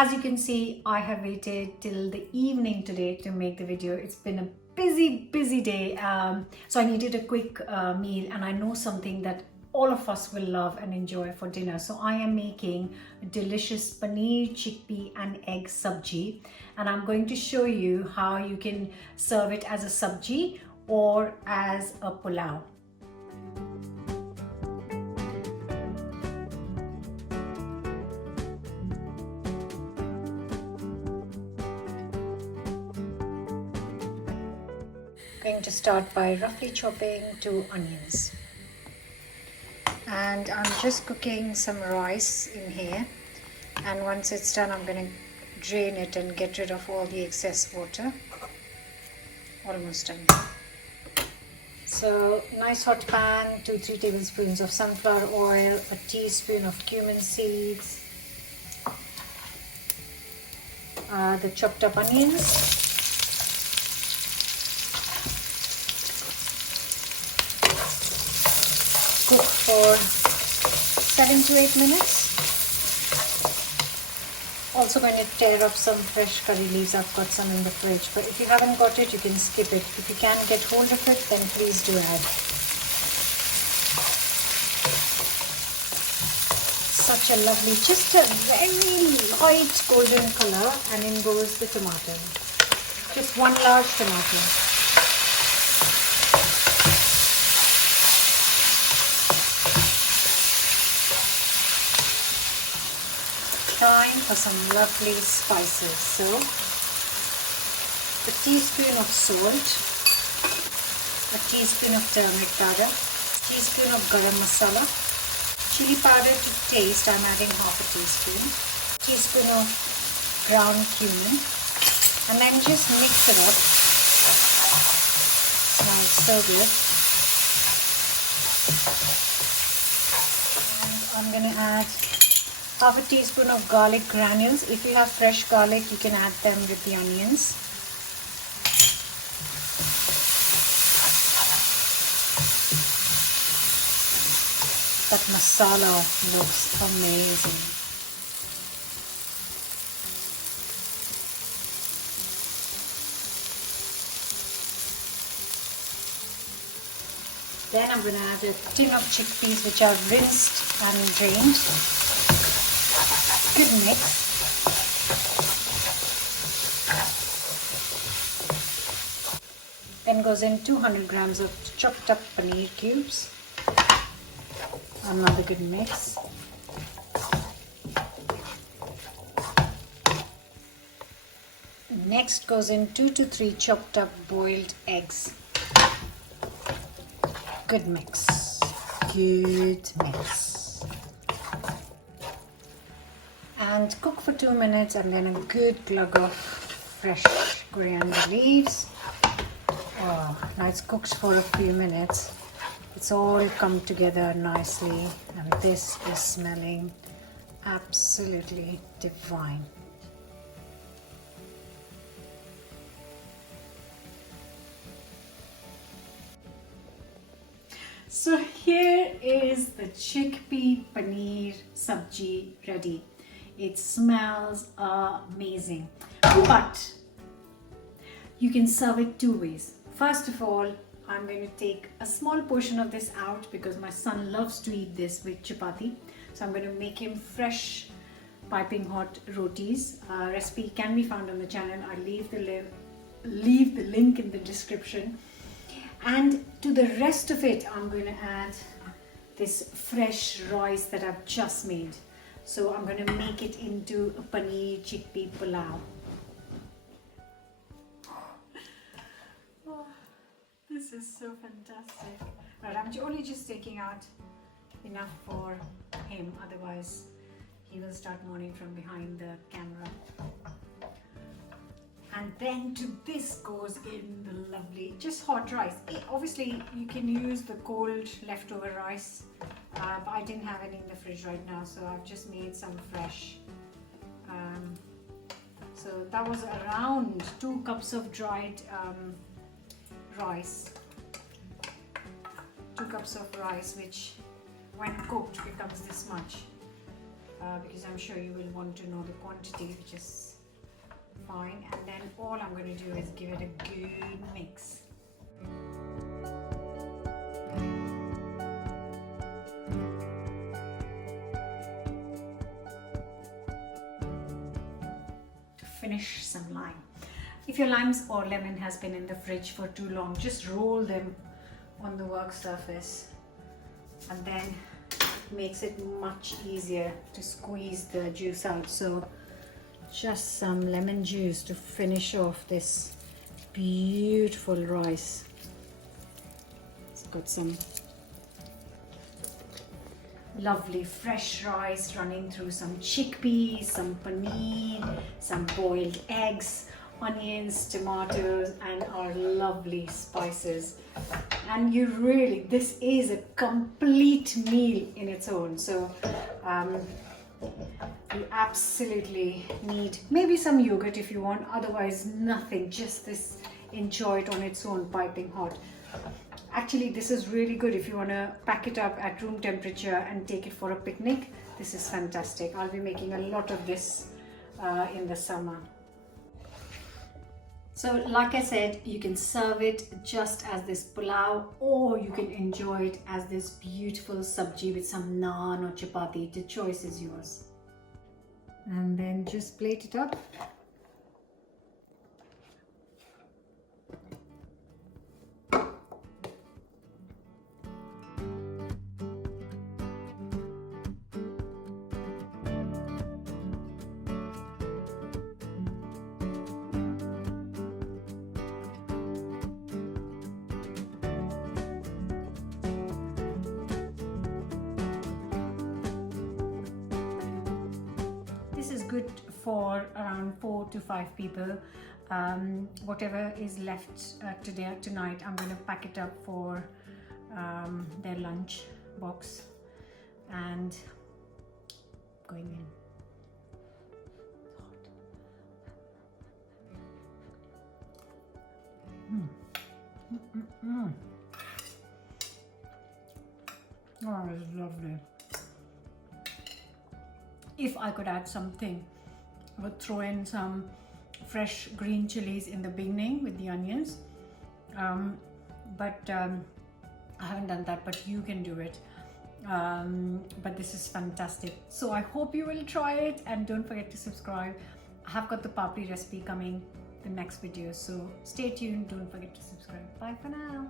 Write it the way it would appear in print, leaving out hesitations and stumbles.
As you can see, I have waited till the evening today to make the video. It's been a busy day, so I needed a quick meal, and I know something that all of us will love and enjoy for dinner. So I am making a delicious paneer, chickpea and egg sabji, and I'm going to show you how you can serve it as a sabji or as a pulao. Going to start by roughly chopping 2 onions, and I'm just cooking some rice in here, and once it's done I'm going to drain it and get rid of all the excess water. Almost done. So nice hot pan, 2-3 tablespoons of sunflower oil, a teaspoon of cumin seeds, the chopped up onions, cook for 7 to 8 minutes. Also going to tear up some fresh curry leaves. I've got some in the fridge, but if you haven't got it, you can skip it. If you can get hold of it, then please do add. Such a lovely, just a very light golden color, and in goes the tomato. Just 1 large tomato. Time for some lovely spices. So a teaspoon of salt, a teaspoon of turmeric powder, teaspoon of garam masala, chili powder to taste. I'm adding half a teaspoon of ground cumin, and then just mix it up. Smells so good. And I'm going to add half a teaspoon of garlic granules. If you have fresh garlic, you can add them with the onions. That masala looks amazing. Then I'm going to add a tin of chickpeas which I've rinsed and drained. Good mix. Then goes in 200 grams of chopped up paneer cubes. Another good mix. Next goes in 2 to 3 chopped up boiled eggs. Good mix. Good mix. And cook for 2 minutes, and then a good glug of fresh coriander leaves. Oh, now it's cooked for a few minutes. It's all come together nicely, and this is smelling absolutely divine. So here is the chickpea paneer sabji ready. It smells amazing, but you can serve it 2 ways. First of all, I'm going to take a small portion of this out because my son loves to eat this with chapati. So I'm going to make him fresh piping hot rotis. Recipe can be found on the channel. I'll leave the link in the description. And to the rest of it, I'm going to add this fresh rice that I've just made. So I'm going to make it into a paneer chickpea pulao. Oh, this is so fantastic. Right, I'm only just taking out enough for him, otherwise he will start moaning from behind the camera. And then to this goes in the lovely, just hot rice. Obviously you can use the cold leftover rice, but I didn't have any in the fridge right now, so I've just made some fresh. So that was around 2 cups of dried rice. 2 cups of rice, which when cooked becomes this much. because I'm sure you will want to know the quantity, which is fine. And then all I'm going to do is give it a good mix. To finish, some lime. If your limes or lemon has been in the fridge for too long, just roll them on the work surface, and then it makes it much easier to squeeze the juice out. So just some lemon juice to finish off this beautiful rice. It's got some lovely fresh rice running through some chickpeas, some paneer, some boiled eggs, onions, tomatoes, and our lovely spices. And you really, this is a complete meal in its own. So you absolutely need maybe some yogurt if you want, otherwise nothing, just this, enjoy it on its own, piping hot. Actually, this is really good if you want to pack it up at room temperature and take it for a picnic. This is fantastic. I'll be making a lot of this in the summer. So like I said, you can serve it just as this pulao, or you can enjoy it as this beautiful sabji with some naan or chapati. The choice is yours. And then just plate it up. This is good for around 4 to 5 people. Whatever is left tonight, I'm going to pack it up for their lunch box and going in. Oh, it's lovely. If I could add something, I would throw in some fresh green chilies in the beginning with the onions. But I haven't done that, but you can do it. But this is fantastic. So I hope you will try it, and don't forget to subscribe. I have got the papri recipe coming the next video, so stay tuned. Don't forget to subscribe. Bye for now.